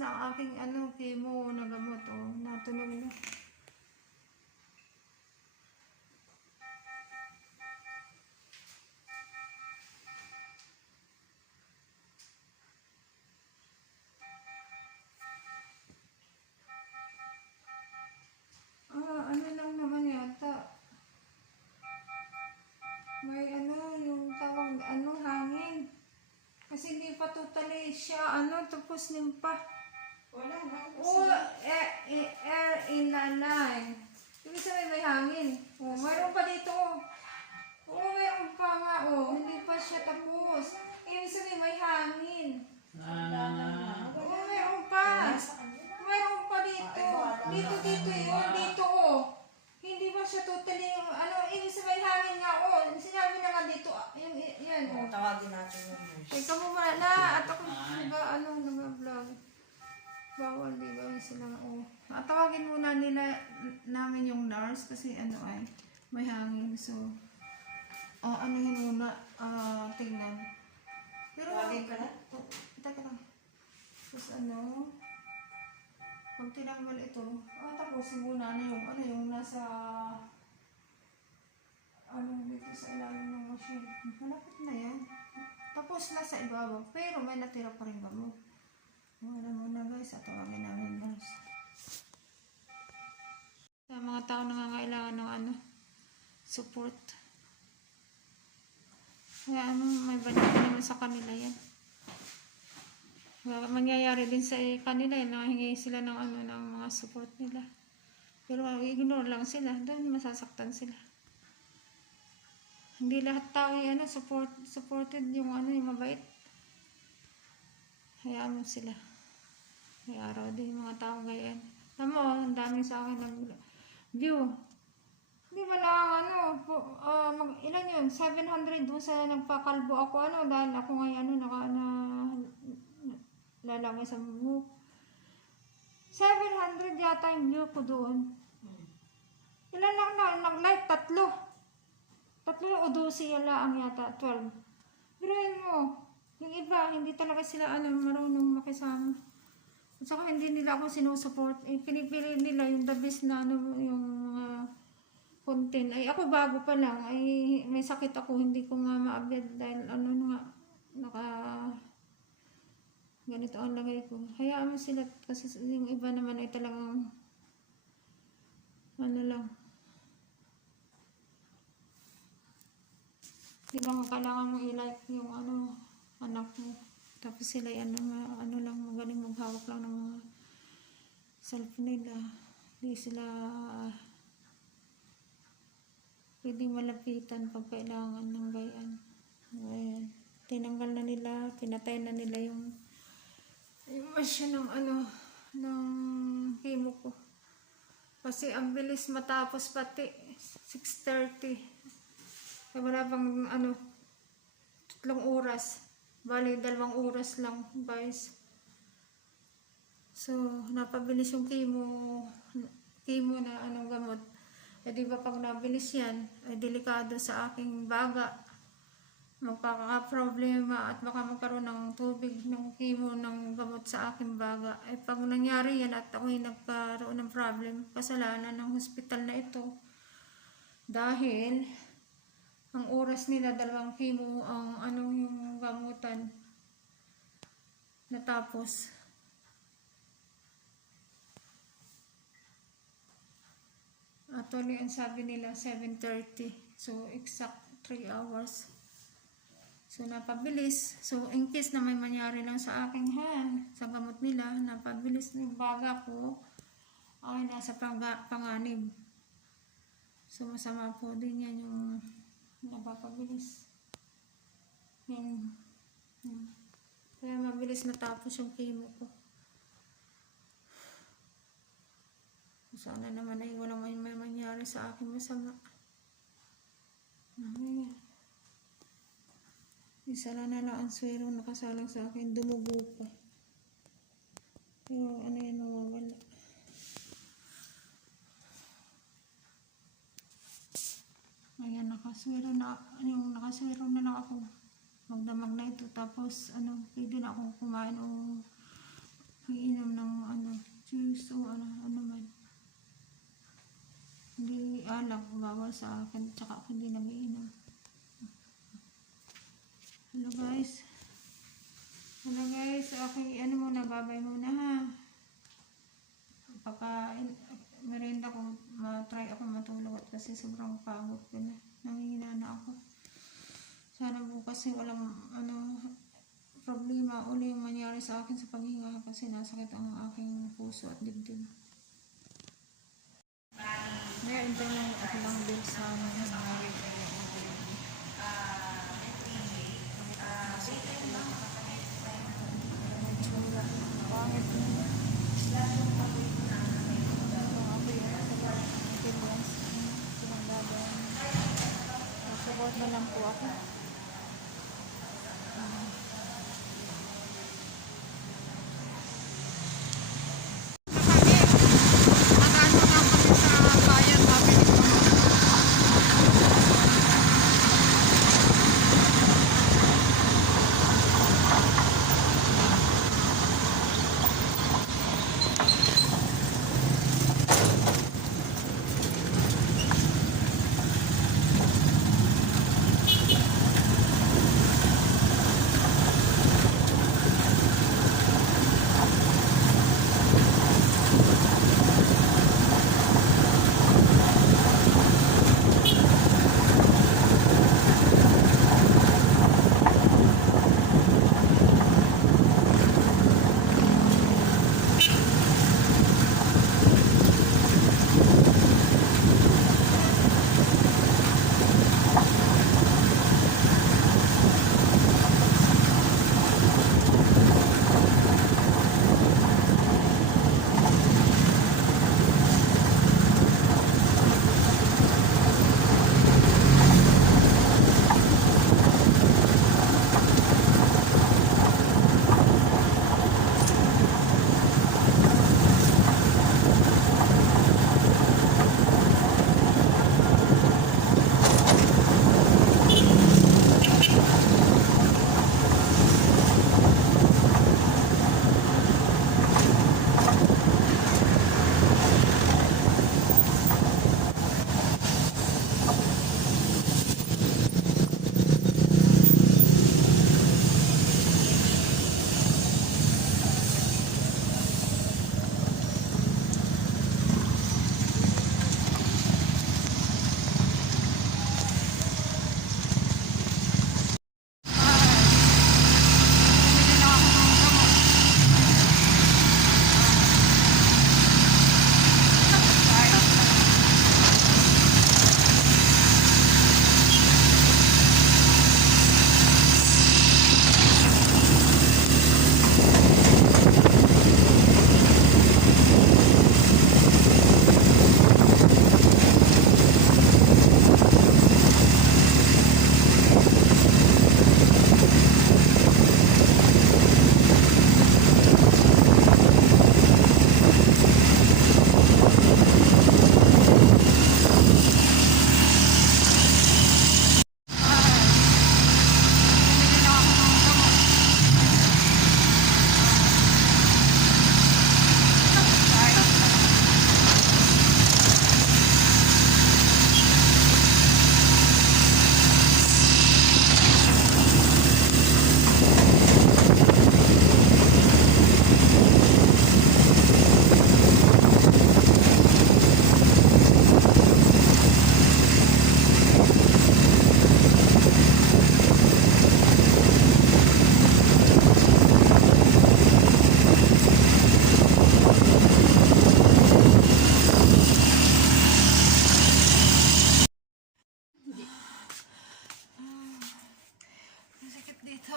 na ang aking chemo na gamot. Natunog na. Ano lang naman yata. May yung tawag, hangin. Kasi hindi pa totally siya, tapos nimpa. Wala na. Air in a line. Ibig sabihin may hangin. Mayroon pa dito. Mayroon pa nga. Hindi pa siya tapos. Ibig sabihin may hangin. Mayroon pa. Mayroon pa dito. Dito yun. Dito Hindi ba siya totally ibig sabihin hangin nga sinabi na nga dito. Yan Tawagin natin yung nurse. Teka mo na. At ako nag-vlog. Bawal, di ba? Sila tawagin muna namin yung nurse kasi may hangin. So, yun muna, tingnan. Pero, Tawagin ka na? Teka lang. Tapos pag tinanggal ito, tapusin muna yung nasa, dito sa ilalim ng machine. Malapit na yan. Tapos na sa ibabaw, pero may natira pa rin gamot. Wala muna guys, tawagin namin nurse. Sa mga tao nangangailangan ng support. Kaya may banyak naman sa kanila yan. Mangyayari din sa kanila nanghingi sila ng ng mga support nila. Pero ignore lang sila, doon masasaktan sila. Hindi lahat tao supported yung yung mabait. Hayaan mo sila. May araw din yung mga tao ganyan. Alam mo, ang daming sa akin nag-view. Hindi ba lang ilan yun? 700 doon sa nagpakalbo ako dahil ako ngayon lalagay sa buhok. 700 yata yung view ko doon. Ilan lang nag-like? 3 o 12 yala ang yata, 12. Biruin mo, yung iba, hindi talaga sila marunong makisama. At saka hindi nila ako sinusupport. Pinipili nila yung the best na yung content. Ay ako bago pa lang, may sakit ako, hindi ko nga maabot dahil ganito ang lagay ko. Hayaan mo sila kasi yung iba naman ay talagang lang. Di ba kailangan mong i-like yung anak mo. Tapos sila lang magaling maghawak lang ng mga cellphone nila. Hindi sila pwede malapitan pag kailangan ng gayan. Ayan. Tinanggal na nila, pinatay na nila yung machine ng chemo ko. Kasi ang bilis matapos pati 6:30. Kaya wala pang 3 oras. Bali, 2 oras lang, guys. So, napabilis yung chemo na gamot. Di ba pag nabilis yan, ay delikado sa aking baga. Magkakaproblema at baka magkaroon ng tubig ng chemo ng gamot sa aking baga. Pag nangyari yan at ako'y nagkaroon ng problem, kasalanan ng hospital na ito. Dahil ang oras nila 2 chemo ang yung gamutan natapos. Actually, ang sabi nila 7:30. So, exact 3 hours. So, napabilis. So, in case na may mangyari lang sa aking sa gamot nila, napabilis yung baga ko ay nasa panganib. So, masama po din yan yung napapabilis. Yan. Kaya mabilis natapos yung chemo ko. Sana naman ay walang may mangyari sa akin masama. Ayan. Isa lang ang swero nakasalang sa akin, dumugo pa. Pero yan, mawawala. Ayan, nakaswero na lang ako. Magdamag na ito. Tapos, pwede na akong kumain o iinom ng ano, juice o ano man. Hindi alak, bawal sa akin, tsaka ako hindi nagiinom. Hello guys. Hello guys, okay, ano muna, babay muna ha. Pagka merienda ko, try ako matulog at kasi sobrang pagod ko na. Nangihina na ako. Sana bukas walang problema uli yung mangyari sa akin sa paghinga kasi nasakit ang aking puso at dibdib. Kaya ito lang ako lang din sa nangyari. Pangit mo. Support na lang po ako.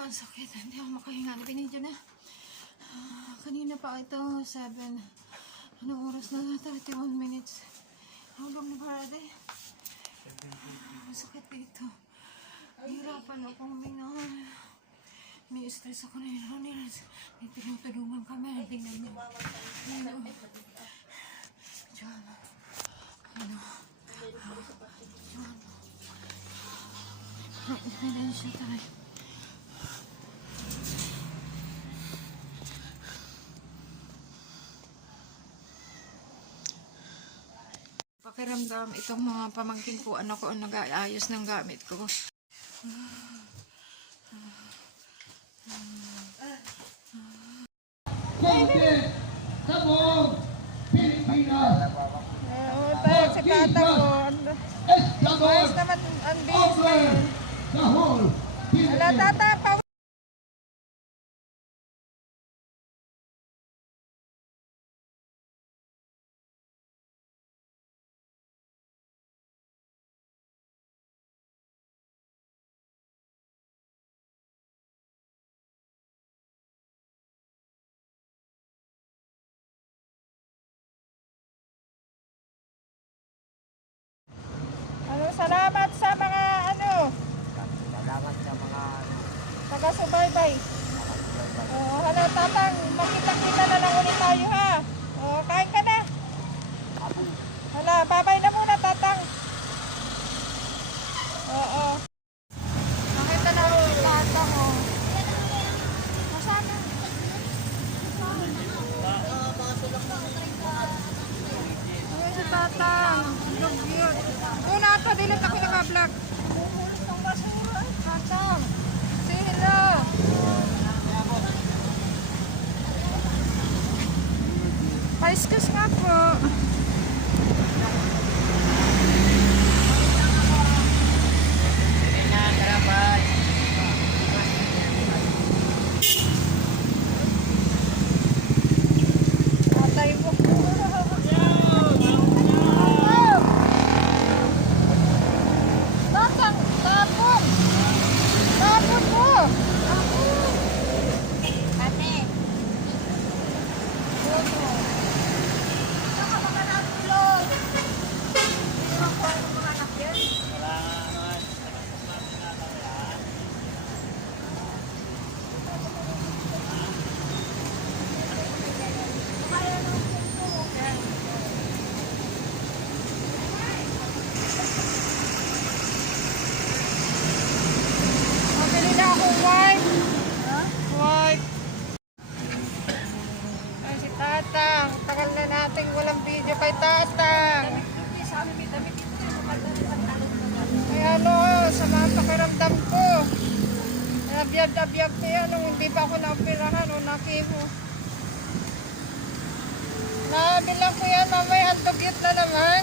Ang sakit, hindi ako makahinga. Binidyo na. Kanina pa ito, 7. Anong oras na? 31 minutes. Hawag na parada eh. Ang sakit dito. Hirapan ako huminga. May stress ako na yun. May pinutulungan kami. Tingnan mo. Ano? Diyan. Ano? Diyan. Siya tayo. pakiramdam itong mga pamangkin ko, ano ko, nag-aayos ng gamit ko. Konti, Sabong, Pilipinas, Tayo si tata ko. Escabor, Ayos naman ang bihis over ngayon. the whole Wala Philippines. tata pa. Ano, salamat sa mga Salamat sa mga taga-subaybay. Hello tatang, makita-kita na lang ulit tayo ha. Kain ka na. Hala, babay na muna tatang. Oo. Nakita na ako si tatang Masama. Ay, si tatang. Look cute. Una pa, dilit ako nag-vlog. Tatang. Say hello. Pa-excuse nga po. Tatay mo. Tatang, tapon. Tapon mo. Ate. Saka mga natulog. Ako ang mga anak yan. Mabili na akong wipe. Wipe. Ay, si Tatang. Tagal na nating walang video kay Tatang. Ay, ano, sa mga pakiramdam ko. Nabiyag-abiyag niya nung hindi pa ako naoperahan o nakimo. Nabilang ko yan, mamaya hantugyot na naman.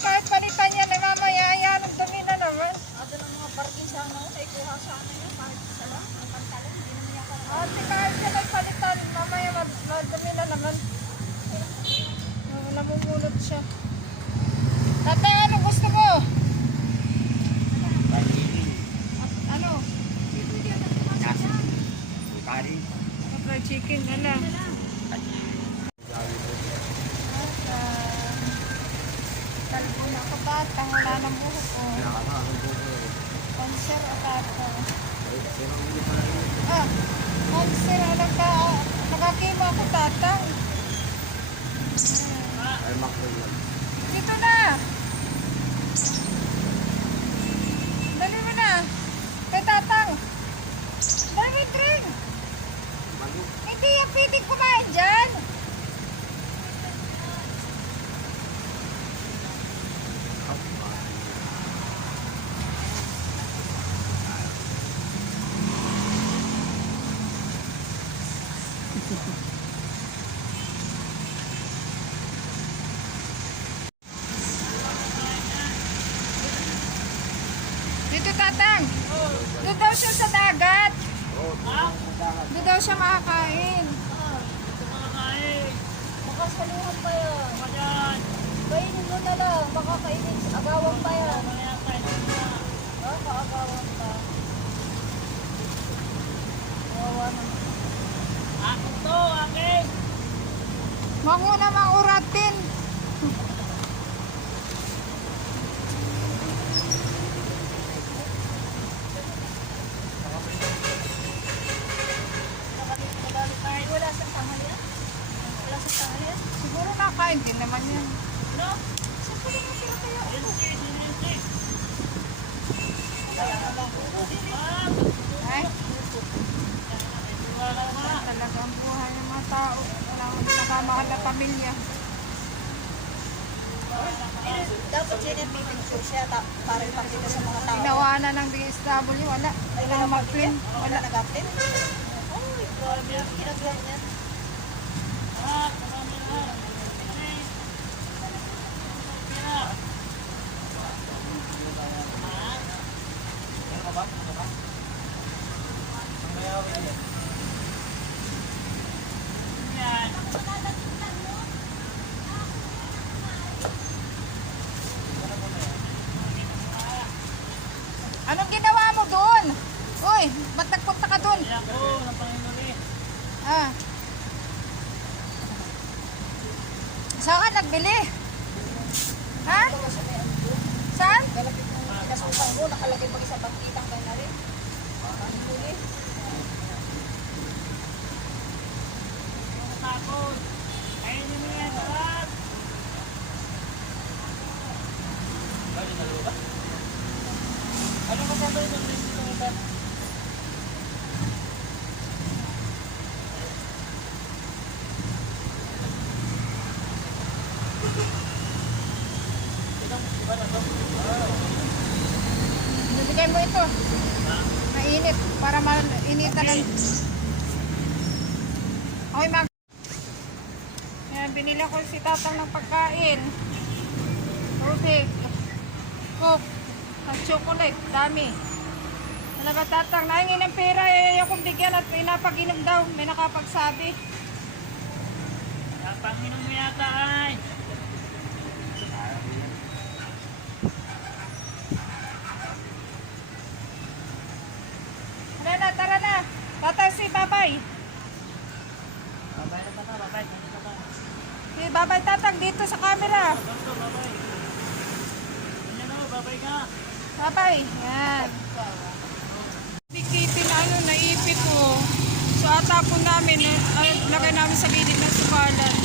Kahit palitan yan ay mamaya, yan ang dumi na naman. Ate ng mga parking sa ano, sa ikuha sa ano yun, kahit isa lang, ang pantalan, hindi naman yan ka. Ate, kahit yan ay palitan, mamaya madumi na naman. Namumulot siya. Tatay, ano gusto mo? Ano? kari. Fried chicken, ano? Talbo na ako bata, wala ng buhok ko. Cancer o tato. Cancer, nakakimo ako tatang. Dito na! Dali mo na! Kay tatang! Dali mo drink! Hindi yan pwedeng kumain dyan! Dito tatang! Doon daw siya sa dagat! Doon daw siya makakain. Baka saluhan pa yan. Kainin mo na lang, baka kainin, agawang pa yan. Kaagawan pa. Kawawa naman. Manguna mang uratin. Wala sa tanghalian? Wala sa tanghalian? Siguro nakain din naman yan. No? Siyempre na sila kaya ako. Ay? Talagang buhay ng mga tao. Wala pinakamahal na pamilya. Dapat sinipipin ko siya para ipakita sa mga tao. Ginawa na ng DSW, wala. Wala mag-clean. Wala nag-update. Ay, grabe ang ginagawa niya. Anong ginawa mo doon? Uy, ba't nagpunta ka doon? Ah. Saan ka nagbili? Ha? Saan? Galapit ng pinasukan mo, nakalagay pag isang pagkitang kayo na rin. Ang huli. Bibigay mo ito. Mainit. Para mainitan ng... Okay, mag... Yan, binili ko si tatang ng pagkain. Tubig. Coke. Ang chocolate. Dami. Talaga tatang, nahingi ng pera eh. Ayokong bigyan at pinapag-inom daw. May nakapagsabi. Panginom mo yata ay. Tara na, tara na. Tatay si babay. Babay na ba? Babay. Si babay tatang dito sa camera. Babay. Ano, babay ka. Babay. Yan. Bikitin na naipit ko. So atapon namin, lagay namin sa gilid ng sukalan.